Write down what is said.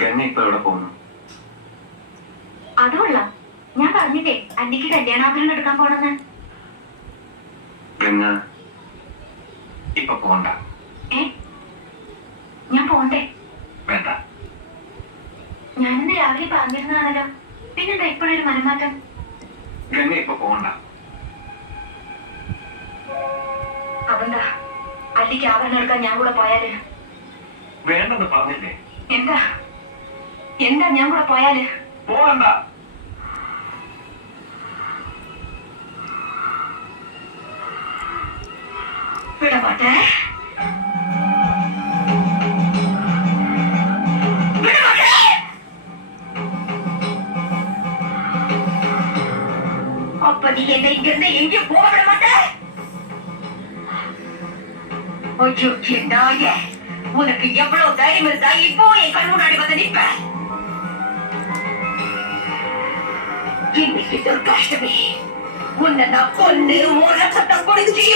ഗംഗ ഇപ്പൊ എവിടെ പോകുന്നു? അതുകൊള്ളാം. ഞാൻ പറഞ്ഞില്ലേ അന്റിക്ക് കല്യാണാഭരണം എടുക്കാൻ പോണെന്ന്. ഗംഗ ഇപ്പൊ പോണ്ട. ഞാൻ പോണ്ടേ? വേണ്ട. ഞാനിന്ന് രാവിലെ പറഞ്ഞിരുന്നാണല്ലോ, പിന്നെന്താ ഇപ്പോഴൊരു മനംമാറ്റം? ഗംഗ ഇപ്പൊ പോണ്ട. അതെന്താ അല്ലിക്ക് ആഭരണം എടുക്കാൻ ഞാൻ കൂടെ പോയാല്? വേണ്ടെന്ന് പറഞ്ഞില്ലേ? എന്താ എന്താ ഞാൻ കൂടെ പോയാല്? പോകണ്ട. വിടമാട്ടെ. அப்ப நீ என்னை இங்கிருந்து எங்கேயும் போக விட மாட்டே. ஐயோ நாயே, உனக்கு எவ்வளவு தைரியம் இருந்தா இப்போ என் கண் முன்னாடி வந்து நிற்ப? இன்னைக்கு துர்காஷ்டமி, உன்னை நான் கொண்டு உன் ரத்தத்தை குடிச்சு